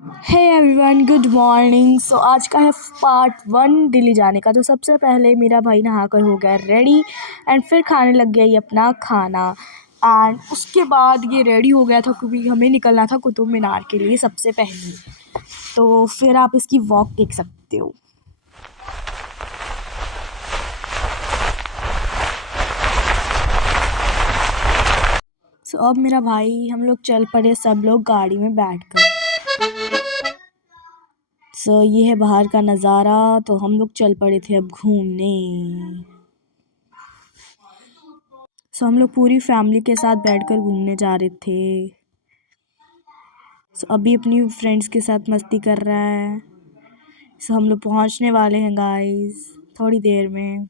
हे everyone, good morning. So आज का है पार्ट 1 दिल्ली जाने का। तो सबसे पहले मेरा भाई नहाकर हो गया रेडी एंड फिर खाने लग गया ये अपना खाना। एंड उसके बाद ये रेडी हो गया था क्योंकि हमें निकलना था कुतुब मीनार के लिए सबसे पहले। तो फिर आप इसकी वॉक देख सकते हो। सो अब मेरा भाई हम लोग चल पड़े सब लोग गाड़ी में बैठकर। सो ये है बाहर का नज़ारा। तो हम लोग चल पड़े थे अब घूमने। सो हम लोग पूरी फैमिली के साथ बैठकर घूमने जा रहे थे। सो अभी अपनी फ्रेंड्स के साथ मस्ती कर रहा है। सो हम लोग पहुंचने वाले हैं गाइस थोड़ी देर में।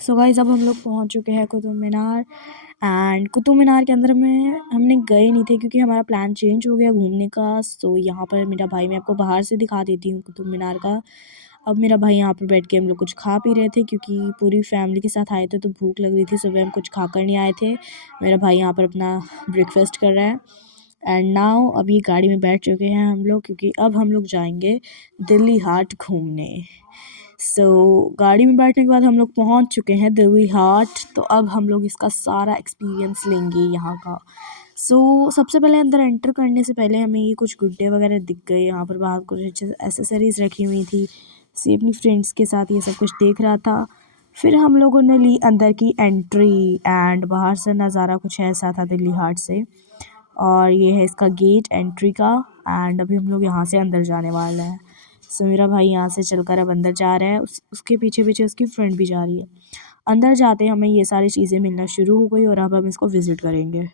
सो गाइस अब हम लोग पहुंच चुके हैं कुतुब मीनार। एंड कुतुब मीनार के अंदर में हमने गए नहीं थे क्योंकि हमारा प्लान चेंज हो गया घूमने का। सो यहाँ पर मेरा भाई, मैं आपको बाहर से दिखा देती हूँ कुतुब मीनार का। अब मेरा भाई यहाँ पर बैठ के हम लोग कुछ खा पी रहे थे क्योंकि पूरी फैमिली के साथ आए थे तो भूख लग रही थी। सुबह हम कुछ खाकर नहीं आए थे। मेरा भाई यहाँ पर अपना ब्रेकफास्ट कर रहा है। एंड नाउ अब ये गाड़ी में बैठ चुके हैं हम लोग क्योंकि अब हम लोग जाएंगे दिल्ली हाट घूमने। सो गाड़ी में बैठने के बाद हम लोग पहुंच चुके हैं दिल्ली हाट। तो अब हम लोग इसका सारा एक्सपीरियंस लेंगे यहाँ का। सो सबसे पहले अंदर एंटर करने से पहले हमें ये कुछ गुड्डे वगैरह दिख गए। यहाँ पर बाहर कुछ एसेसरीज़ रखी हुई थी। सी अपनी फ्रेंड्स के साथ ये सब कुछ देख रहा था। फिर हम लोगों ने ली अंदर की एंट्री। एंड बाहर से नज़ारा कुछ ऐसा था दिल्ली हाट से। और ये है इसका गेट एंट्री का। एंड अभी हम लोग यहाँ से अंदर जाने वाला है। सो मेरा भाई यहाँ से चलकर अब अंदर जा रहा है। उसके पीछे पीछे उसकी फ्रेंड भी जा रही है। अंदर जाते हमें ये सारी चीज़ें मिलना शुरू हो गई और अब हम इसको विज़िट करेंगे।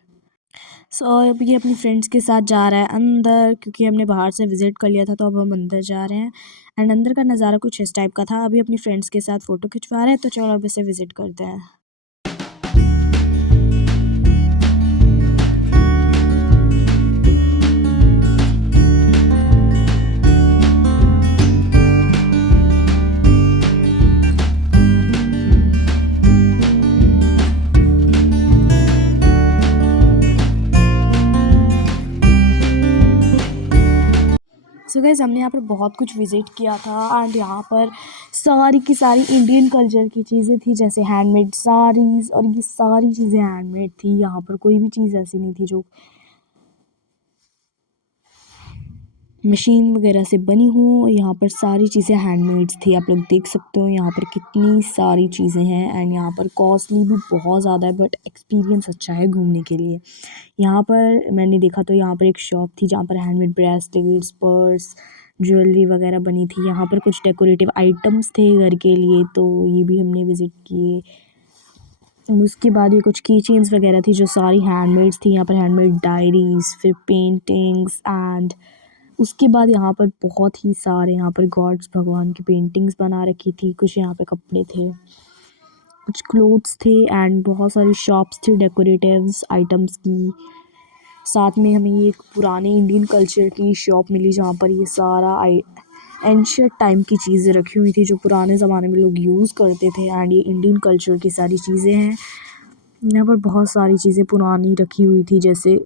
सो अब ये अपनी फ्रेंड्स के साथ जा रहा है अंदर क्योंकि हमने बाहर से विज़िट कर लिया था तो अब हम अंदर जा रहे हैं। एंड अंदर का नज़ारा कुछ इस टाइप का था। अभी अपनी फ्रेंड्स के साथ फ़ोटो खिंचवा रहे हैं तो चलो अब इसे विज़िट करते हैं। सो गाइस हमने यहाँ पर बहुत कुछ विज़िट किया था। एंड यहाँ पर सारी की सारी इंडियन कल्चर की चीज़ें थी जैसे हैंडमेड साड़ीज़। और ये सारी चीज़ें हैंडमेड थी। यहाँ पर कोई भी चीज़ ऐसी नहीं थी जो मशीन वगैरह से बनी हो। यहाँ पर सारी चीज़ें हैंडमेड्स थी। आप लोग देख सकते हो यहाँ पर कितनी सारी चीज़ें हैं। एंड यहाँ पर कॉस्टली भी बहुत ज़्यादा है बट एक्सपीरियंस अच्छा है घूमने के लिए। यहाँ पर मैंने देखा तो यहाँ पर एक शॉप थी जहाँ पर हैंडमेड ब्रेसलेट्स, पर्स, ज्वेलरी वगैरह बनी थी। यहाँ पर कुछ डेकोरेटिव आइटम्स थे घर के लिए तो ये भी हमने विज़िट किए। उसके बाद ये कुछ की चेन्स वगैरह थी जो सारी हैंडमेड्स थी। यहाँ पर हैंडमेड डायरीज़, फिर पेंटिंग्स। एंड उसके बाद यहाँ पर बहुत ही सारे यहाँ पर गॉड्स, भगवान की पेंटिंग्स बना रखी थी। कुछ यहाँ पे कपड़े थे, कुछ क्लोथ्स थे। एंड बहुत सारी शॉप्स थी डेकोरेटिव्स आइटम्स की। साथ में हमें ये एक पुराने इंडियन कल्चर की शॉप मिली जहाँ पर ये सारा एंशियंट टाइम की चीज़ें रखी हुई थी जो पुराने ज़माने में लोग यूज़ करते थे। एंड ये इंडियन कल्चर की सारी चीज़ें हैं। यहाँ पर बहुत सारी चीज़ें पुरानी रखी हुई थी जैसे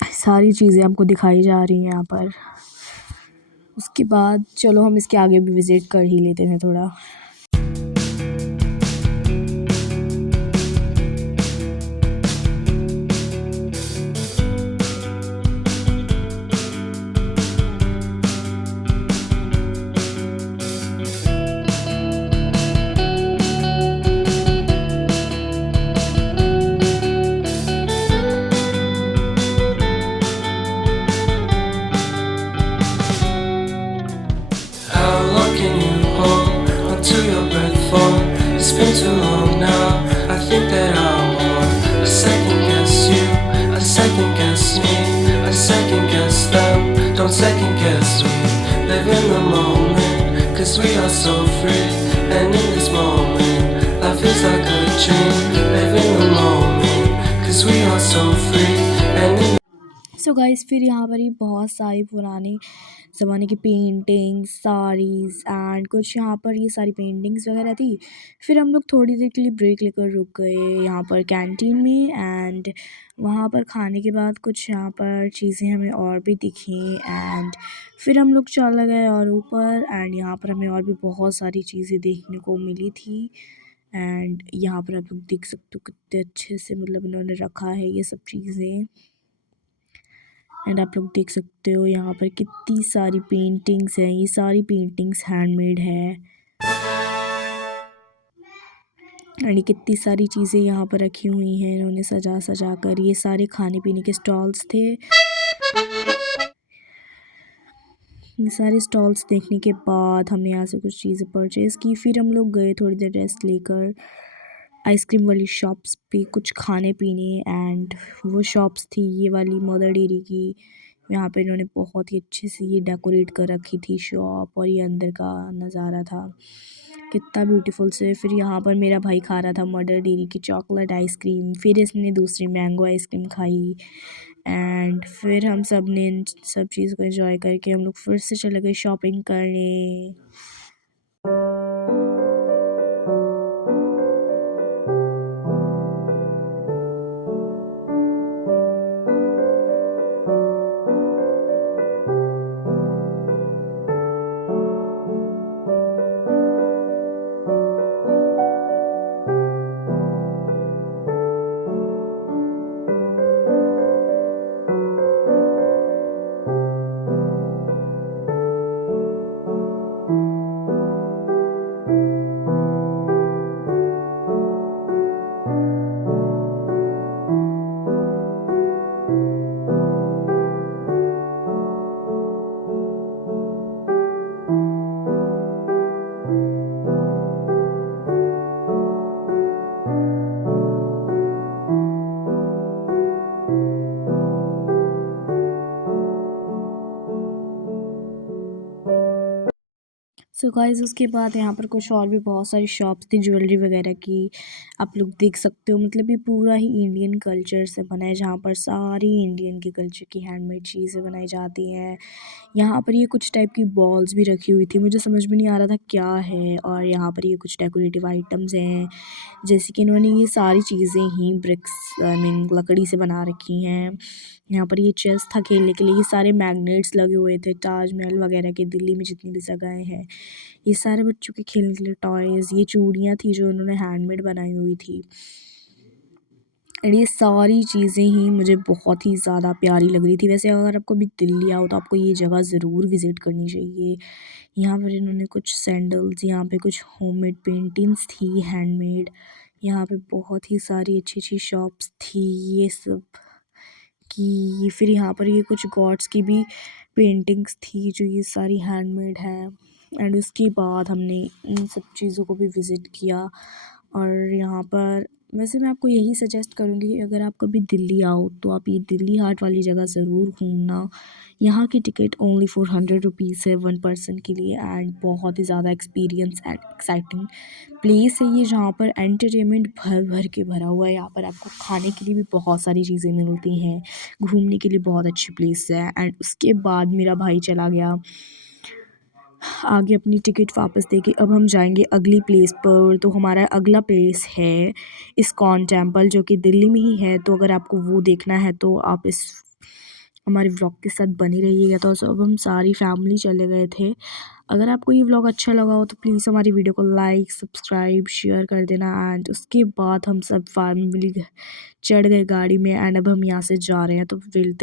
सारी चीज़ें हमको दिखाई जा रही हैं यहाँ पर। उसके बाद चलो हम इसके आगे भी विज़िट कर ही लेते हैं थोड़ा। It's been too long now. I think that I want. I second guess you, I second guess me, I second guess them. Don't second guess me. Live in the moment, cause we are so free. And in this moment, life is like a dream. Live in the moment, cause we are so free. And in so guys फिर यहाँ पर ही बहुत सारी पुरानी ज़माने की paintings, saris and कुछ यहाँ पर ये सारी पेंटिंग्स वगैरह थी। फिर हम लोग थोड़ी देर के लिए ब्रेक लेकर रुक गए यहाँ पर कैंटीन में एंड वहाँ पर खाने के बाद कुछ यहाँ पर चीज़ें हमें और भी दिखी एंड फिर हम लोग चले गए और ऊपर एंड यहाँ पर हमें और भी बहुत सारी चीज़ें देखने को मिली थी। एंड यहाँ पर आप लोग देख सकते हो कितने अच्छे से मतलब इन्होंने रखा है ये सब चीज़ें। एंड आप लोग देख सकते हो यहाँ पर कितनी सारी पेंटिंग्स हैं, ये सारी पेंटिंग्स हैंडमेड है एंड ये कितनी सारी चीज़ें यहाँ पर रखी हुई हैं इन्होंने सजा सजा कर। ये सारे खाने पीने के स्टॉल्स थे। ये सारे स्टॉल्स देखने के बाद हमने यहाँ से कुछ चीज़ें परचेज़ की। फिर हम लोग गए थोड़ी देर रेस्ट लेकर आइसक्रीम वाली शॉप्स पे कुछ खाने पीने एंड वो शॉप्स थी ये वाली मदर डेयरी की। यहाँ पे इन्होंने बहुत ही अच्छे से ये डेकोरेट कर रखी थी शॉप और ये अंदर का नज़ारा था कितना ब्यूटीफुल से। फिर यहाँ पर मेरा भाई खा रहा था मदर डेयरी की चॉकलेट आइसक्रीम, फिर इसने दूसरी मैंगो आइसक्रीम खाई एंड फिर हम सब ने इन सब चीज़ को एंजॉय करके हम लोग फिर से चले गए शॉपिंग करने। सो गाइस उसके बाद यहाँ पर कुछ और भी बहुत सारी शॉप्स थी ज्वेलरी वगैरह की। आप लोग देख सकते हो मतलब ये पूरा ही इंडियन कल्चर से बना है जहाँ पर सारी इंडियन के कल्चर की हैंडमेड चीज़ें बनाई जाती हैं। यहाँ पर ये कुछ टाइप की बॉल्स भी रखी हुई थी, मुझे समझ में नहीं आ रहा था क्या है। और यहाँ पर ये कुछ डेकोरेटिव आइटम्स हैं जैसे कि इन्होंने ये सारी चीज़ें ही ब्रिक्स आई मीन लकड़ी से बना रखी हैं। यहाँ पर ये चेस था खेलने के लिए, ये सारे मैग्नेट्स लगे हुए थे ताजमहल वगैरह के दिल्ली में जितनी भी जगहें हैं। ये सारे बच्चों के खेलने के लिए टॉयज़, ये चूड़ियाँ थी जो उन्होंने हैंडमेड बनाई हुई थी एंड ये सारी चीज़ें ही मुझे बहुत ही ज़्यादा प्यारी लग रही थी। वैसे अगर आपको भी दिल्ली आओ तो आपको ये जगह ज़रूर विज़िट करनी चाहिए। यहाँ पर इन्होंने कुछ सैंडल्स, यहाँ पे कुछ होममेड पेंटिंग्स थी हैंडमेड। यहाँ पे बहुत ही सारी अच्छी शॉप्स थी ये सब की। फिर यहाँ पर ये कुछ गॉड्स की भी पेंटिंग्स थी जो ये सारी हैंडमेड है एंड उसके बाद हमने इन सब चीज़ों को भी विज़िट किया। और यहाँ पर वैसे मैं आपको यही सजेस्ट करूँगी कि अगर आप कभी दिल्ली आओ तो आप ये दिल्ली हाट वाली जगह ज़रूर घूमना। यहाँ की टिकट ओनली 400 रुपीज़ है 1 पर्सन के लिए एंड बहुत ही ज़्यादा एक्सपीरियंस एंड एक्साइटिंग प्लेस है ये जहाँ पर एंटरटेनमेंट भर भर के भरा हुआ है। यहाँ पर आपको खाने के लिए भी बहुत सारी चीज़ें मिलती हैं, घूमने के लिए बहुत अच्छी प्लेस है एंड उसके बाद मेरा भाई चला गया आगे अपनी टिकट वापस देके। अब हम जाएंगे अगली प्लेस पर। तो हमारा अगला प्लेस है इस्कॉन टेम्पल जो कि दिल्ली में ही है। तो अगर आपको वो देखना है तो आप इस हमारे व्लॉग के साथ बने रहिएगा। तो अब हम सारी फैमिली चले गए थे। अगर आपको ये व्लॉग अच्छा लगा हो तो प्लीज़ हमारी वीडियो को लाइक सब्सक्राइब शेयर कर देना एंड उसके बाद हम सब फैमिली चढ़ गए गाड़ी में एंड अब हम यहाँ से जा रहे हैं तो मिलते